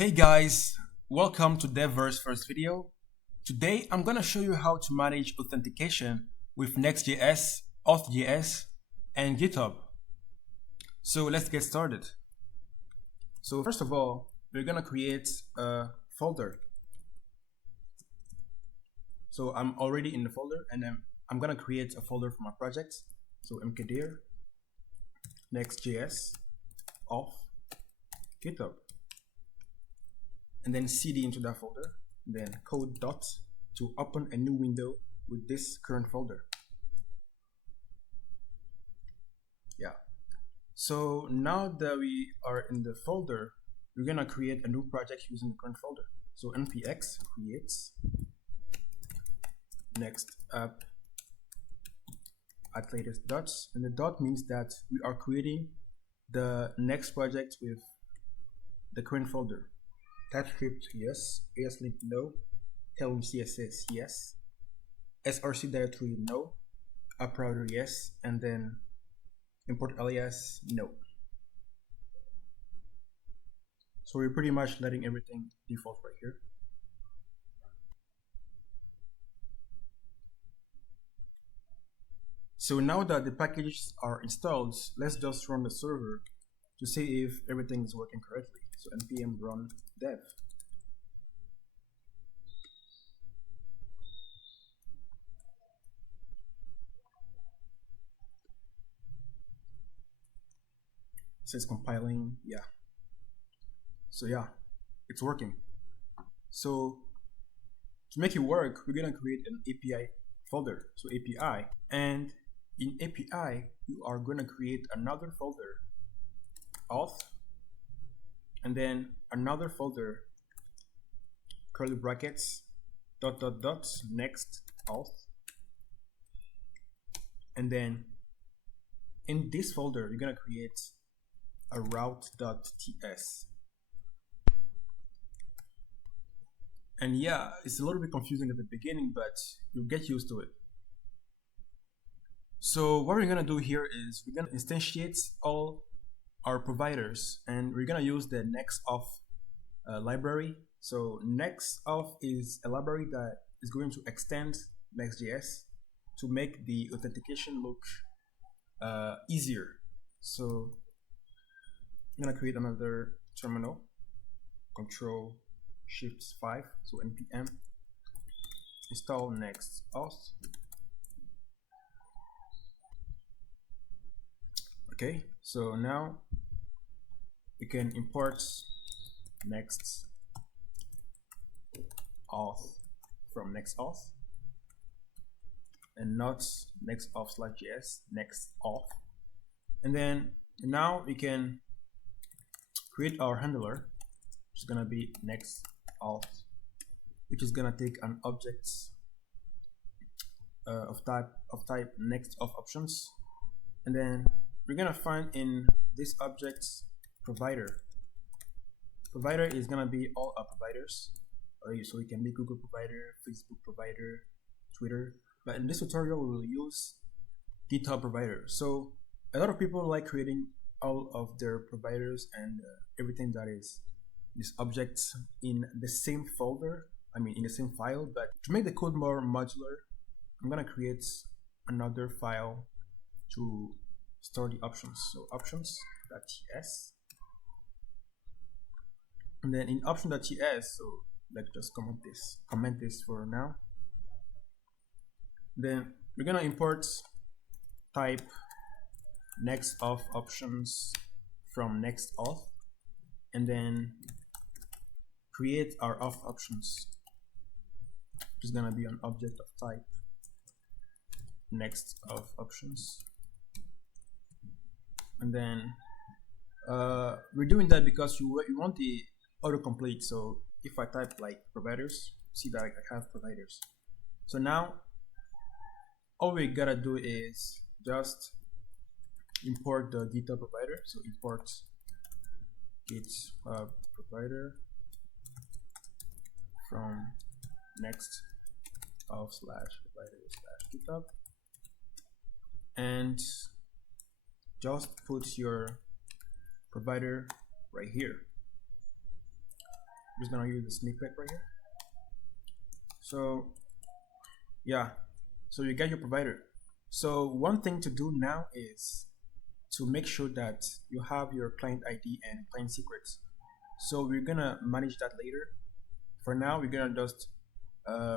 Hey guys, welcome to DevVerse first video. Today I'm gonna show you how to manage authentication with NEXT.JS, Auth.js, and GitHub. So let's get started. So first of all, we're gonna create a folder. So I'm already in the folder, and then I'm gonna create a folder for my project. So mkdir NEXT.JS auth GitHub, and then cd into that folder, then code dot to open a new window with this current folder. Yeah. So now that we are in the folder, we're gonna create a new project using the current folder. So npx creates next app at latest dots, and the dot means that we are creating the next project with the current folder. TypeScript yes, ASLint no, Tailwind CSS yes, src directory no, app router yes, and then import alias no. So we're pretty much letting everything default right here. So now that the packages are installed, let's just run the server to see if everything is working correctly. So npm run dev. So it's compiling, yeah. So yeah, it's working. So to make it work, we're gonna create an API folder. So API, and in API, you are gonna create another folder, auth, and then another folder, curly brackets, dot dot dot, next auth, and then in this folder, you're gonna create a route.ts. And yeah, it's a little bit confusing at the beginning, but you'll get used to it. So what we're gonna do here is we're gonna instantiate all our providers, and we're gonna use the NextAuth library. So NextAuth is a library that is going to extend Next.js to make the authentication look easier. So I'm gonna create another terminal, Control-Shift-5, so npm install NextAuth. Okay, so now we can import NextAuth from NextAuth, and not NextAuth/js, NextAuth. And then now we can create our handler, which is gonna be NextAuth, which is gonna take an object of type NextAuth options, and then we're gonna find in this object provider. Provider is gonna be all our providers. So we can be Google provider, Facebook provider, Twitter. But in this tutorial, we will use GitHub provider. So a lot of people like creating all of their providers and everything that is these objects in the same folder. I mean, in the same file. But to make the code more modular, I'm gonna create another file to store the options. So options.ts, and then in option.ts, so let's just comment this for now. Then we're gonna import type NextAuth options from NextAuth, and then create our auth options, which is gonna be an object of type NextAuth options. And then we're doing that because you want the autocomplete. So if I type like providers, see that I have providers. So now all we gotta do is just import the GitHub provider. So import GitHub provider from NextAuth/provider/GitHub, and just put your provider right here. just gonna use the snippet right here. So yeah, so you get your provider. So one thing to do now is to make sure that you have your client ID and client secrets. So we're gonna manage that later. For now, we're gonna just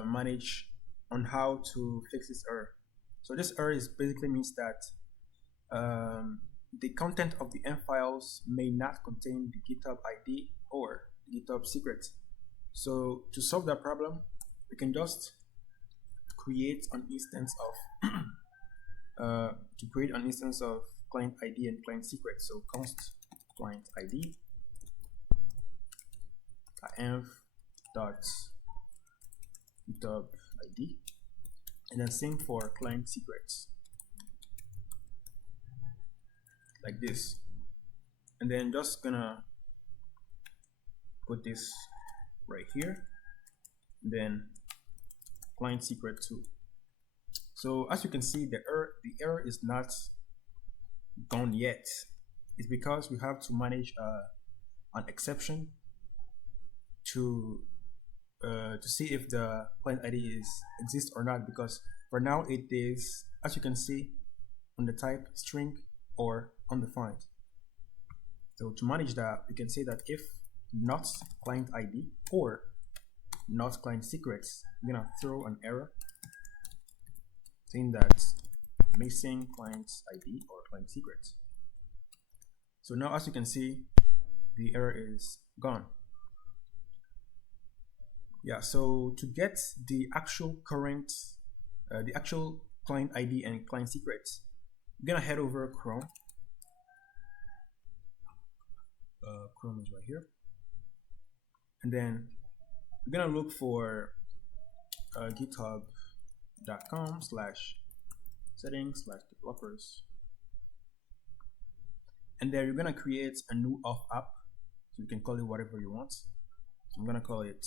manage on how to fix this error. So this error is basically means that the content of the M files may not contain the GitHub ID or the GitHub secrets. So to solve that problem, we can just create an instance of client ID and client secret. So const client ID env dot GitHub ID, and then same for client secrets, like this. And then just gonna put this right here, then client secret 2. So as you can see, the error is not gone yet. It's because we have to manage an exception to see if the client ID exists or not, because for now it is, as you can see, on the type string or undefined. So to manage that, we can say that if not client ID or not client secrets, we're gonna throw an error saying that missing client ID or client secrets. So now, as you can see, the error is gone. Yeah, so to get the actual current, the actual client ID and client secrets, we're gonna head over Chrome. Chrome is right here, and then we're gonna look for github.com/settings/developers, and then you're gonna create a new auth app. So you can call it whatever you want. So I'm gonna call it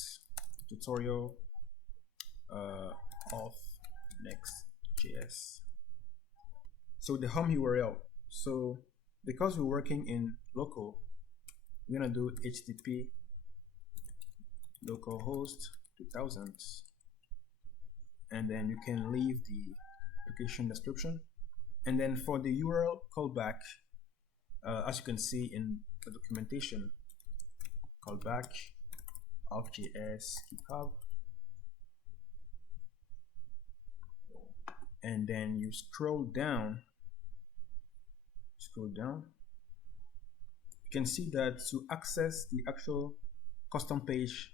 tutorial of NEXT.JS. So the home URL. So because we're working in local, we're gonna do HTTP localhost 2000, and then you can leave the application description. And then for the URL callback, as you can see in the documentation, callback of JS GitHub, and then you scroll down, you can see that to access the actual custom page,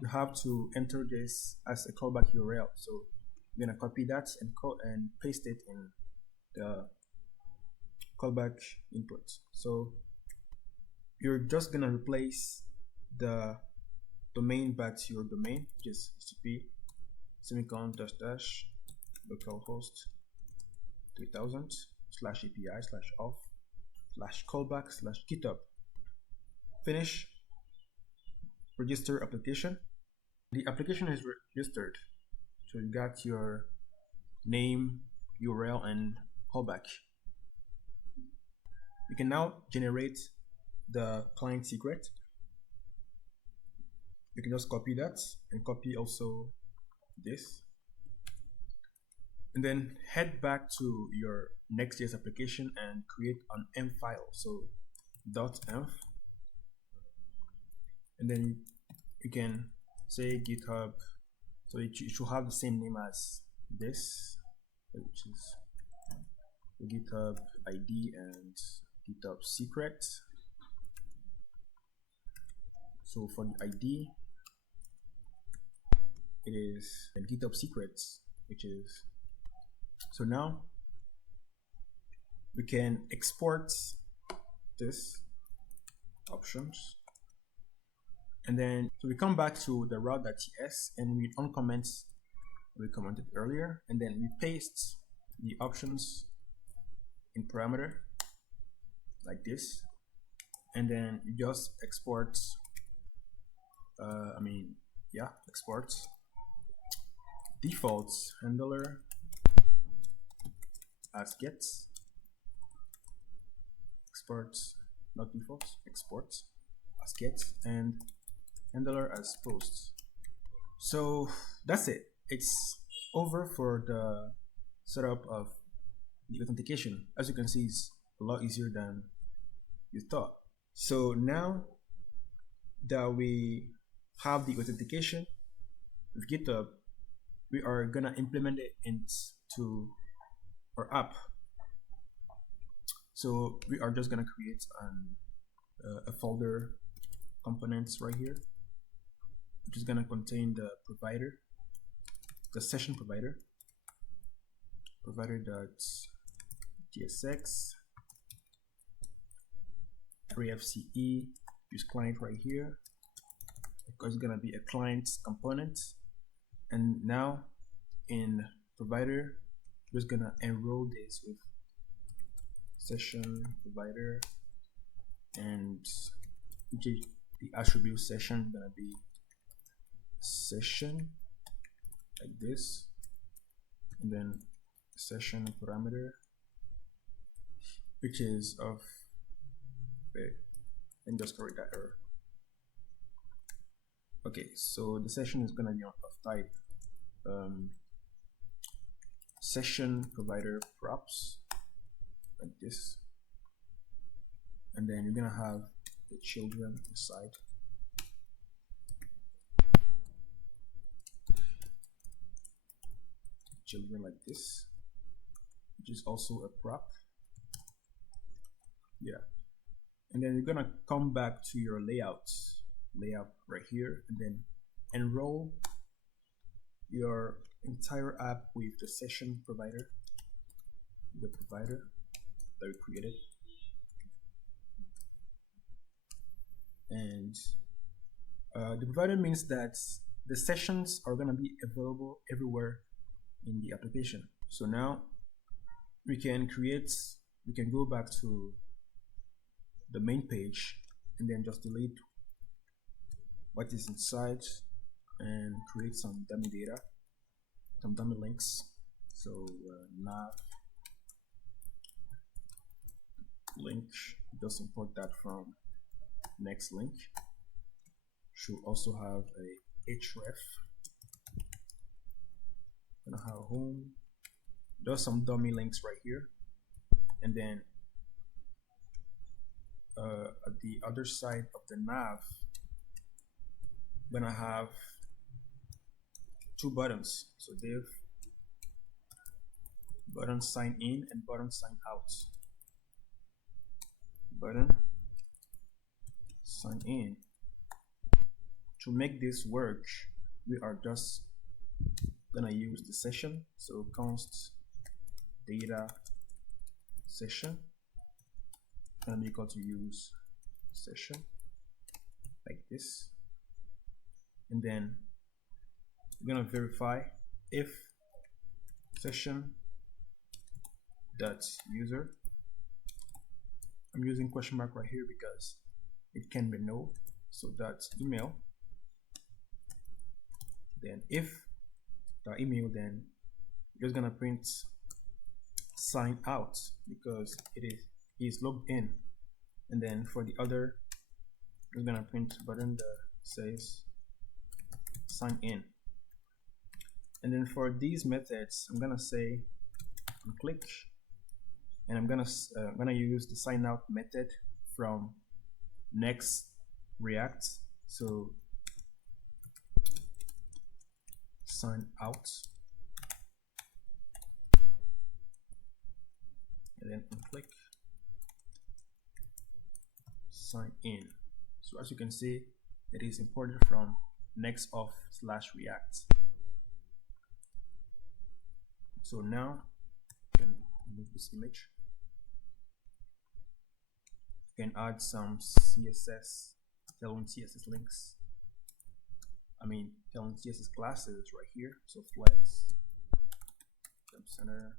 you have to enter this as a callback URL. So I'm gonna copy that and paste it in the callback input. So you're just gonna replace the domain by your domain, which is HTTP /localhost 3000/API/auth/callback/GitHub. Finish. Register application. The application is registered, so you got your name, URL, and callback. You can now generate the client secret. You can just copy that and copy also this, and then head back to your Next.js application and create an M file. So .env, and then you can say GitHub. So it should have the same name as this, which is the GitHub ID and GitHub secret. So for the ID, it is the GitHub secrets, which is, so now we can export this options, and then so we come back to the route.ts and we uncomment we commented earlier, and then we paste the options in parameter like this, and then you just export export defaults handler as get, export, not defaults, export as get, and handler as post. So that's it. It's over for the setup of the authentication. As you can see, it's a lot easier than you thought. So now that we have the authentication with GitHub, we are gonna implement it into our app. So we are just gonna create a folder components right here, which is gonna contain the provider, the session provider, provider.tsx, refce, use client right here, because it's gonna be a client component. And now in provider, we're just gonna enroll this with session provider, and the attribute session gonna be session like this, and then session parameter, which is of, wait, and just correct that error. Okay, so the session is gonna be of type session provider props like this, and then you're gonna have the children inside. Children like this, which is also a prop. Yeah, and then you're gonna come back to your layout right here, and then enroll your entire app with the session provider, the provider that we created. And the provider means that the sessions are gonna be available everywhere in the application. So now we can go back to the main page and then just delete what is inside and create some dummy data, some dummy links. So nav link, just import that from next link. Should also have a href. Gonna have home. There's some dummy links right here, and then at the other side of the nav, gonna have two buttons. So div button sign in and button sign out. Button sign in. To make this work, we are just gonna use the session. So const data session and equal to use session like this, and then we're gonna verify if session dot user. I'm using question mark right here because it can be null. So that's email. Then if the email, then we're just gonna print sign out because he's logged in. And then for the other, we're gonna print button that says sign in. And then for these methods, I'm gonna say click, and I'm gonna use the sign out method from next React. So sign out, and then click sign in. So as you can see, it is imported from next.of/react. So now you can remove this image. You can add some CSS, tailwind CSS links. Tailwind CSS classes right here. So flex, jump center,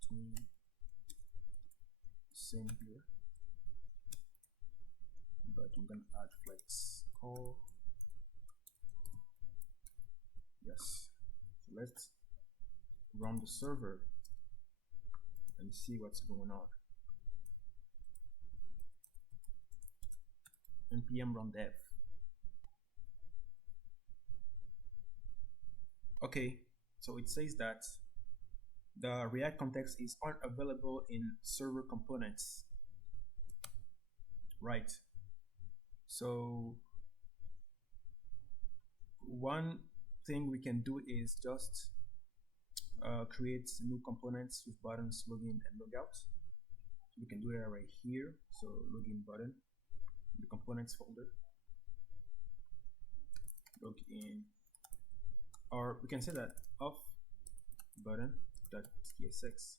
between, same here. But I'm gonna add flex call. Yes. So let's run the server and see what's going on. npm run dev. Okay, so it says that the React context is unavailable in server components. Right. So one thing we can do is just create new components with buttons login and logout. So we can do that right here. So login button, the components folder, login, or we can say that off button.tsx.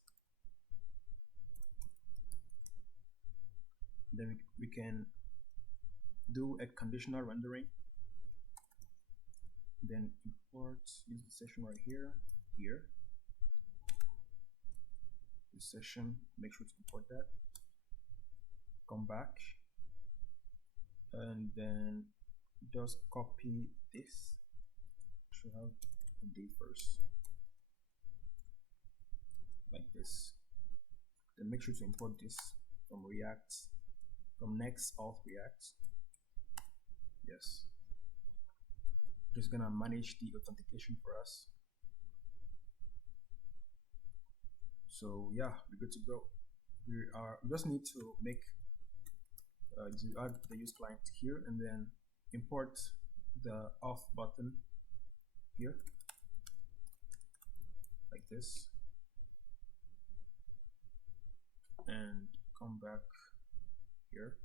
Then we can do a conditional rendering, then import, use the session right here, the session, make sure to import that, come back, and then just copy this, should have a D first, like this, then make sure to import this from React, from Next.js React. Yes, just gonna manage the authentication for us. So yeah, we're good to go. We just need to make to add the use client here, and then import the off button here, like this, and come back here.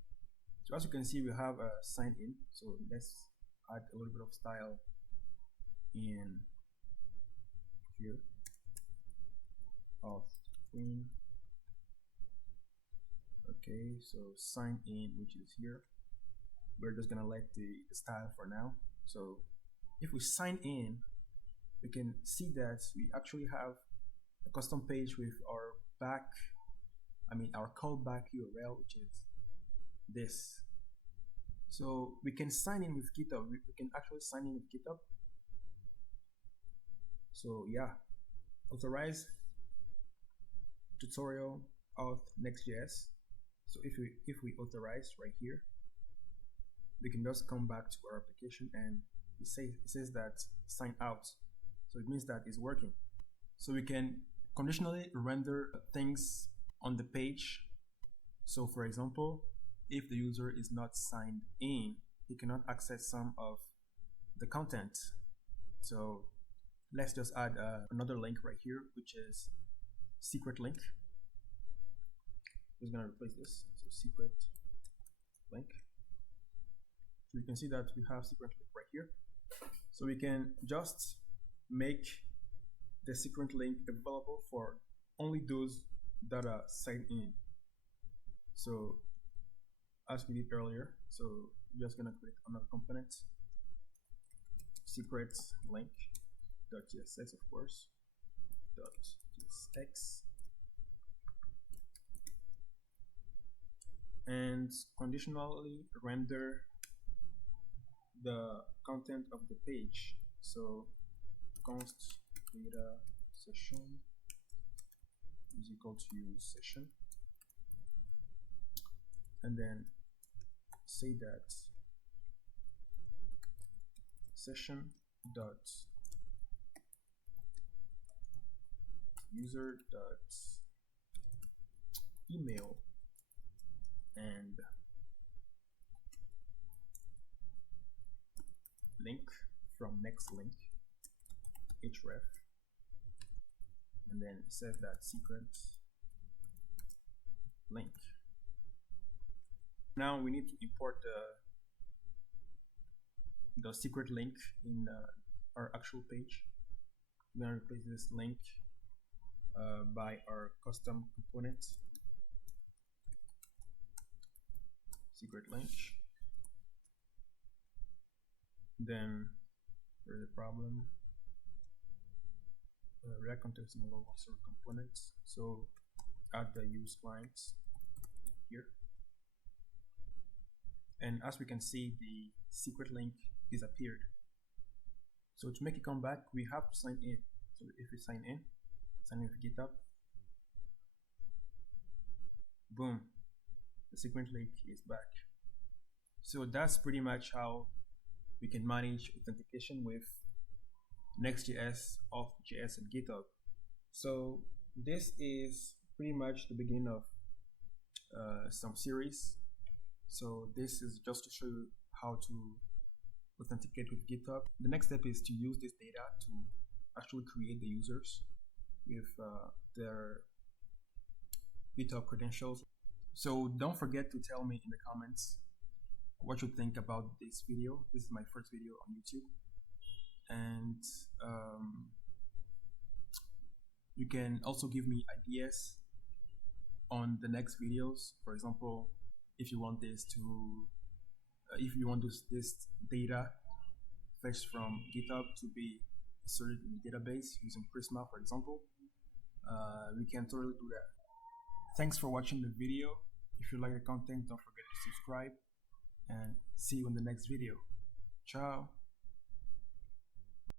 So as you can see, we have a sign in. So let's add a little bit of style in here. Auth queen. Okay, so sign in, which is here. We're just gonna let the style for now. So if we sign in, we can see that we actually have a custom page with our our callback URL, which is this. So we can sign in with GitHub. We can actually sign in with GitHub. So yeah, authorize tutorial of Next.js. So if we authorize right here, we can just come back to our application, and it says that sign out. So it means that it's working. So we can conditionally render things on the page. So for example, if the user is not signed in, he cannot access some of the content. So let's just add another link right here, which is secret link. Just gonna replace this, so secret link. So you can see that we have secret link right here. So we can just make the secret link available for only those that are signed in. So as we did earlier, so we're just gonna create another component, secret link .tsx, of course, .tsx, and conditionally render the content of the page. So const data session is equal to session, and then say that session dot user dot email and link from next link href, and then set that secret link. Now we need to import the secret link in our actual page. We're gonna replace this link by our custom component, secret link. Then there's a problem. React context is no longer server components, so add the use clients here. And as we can see, the secret link disappeared. So to make it come back, we have to sign in. So if we sign in with GitHub, boom, the secret link is back. So that's pretty much how we can manage authentication with Next.js, Auth.js, and GitHub. So this is pretty much the beginning of some series. So this is just to show you how to authenticate with GitHub. The next step is to use this data to actually create the users with their GitHub credentials. So don't forget to tell me in the comments what you think about this video. This is my first video on YouTube, and you can also give me ideas on the next videos. For example, if you want this data fetched from GitHub to be inserted in the database using Prisma, for example, we can totally do that. Thanks for watching the video. If you like the content, don't forget to subscribe, and see you in the next video. Ciao.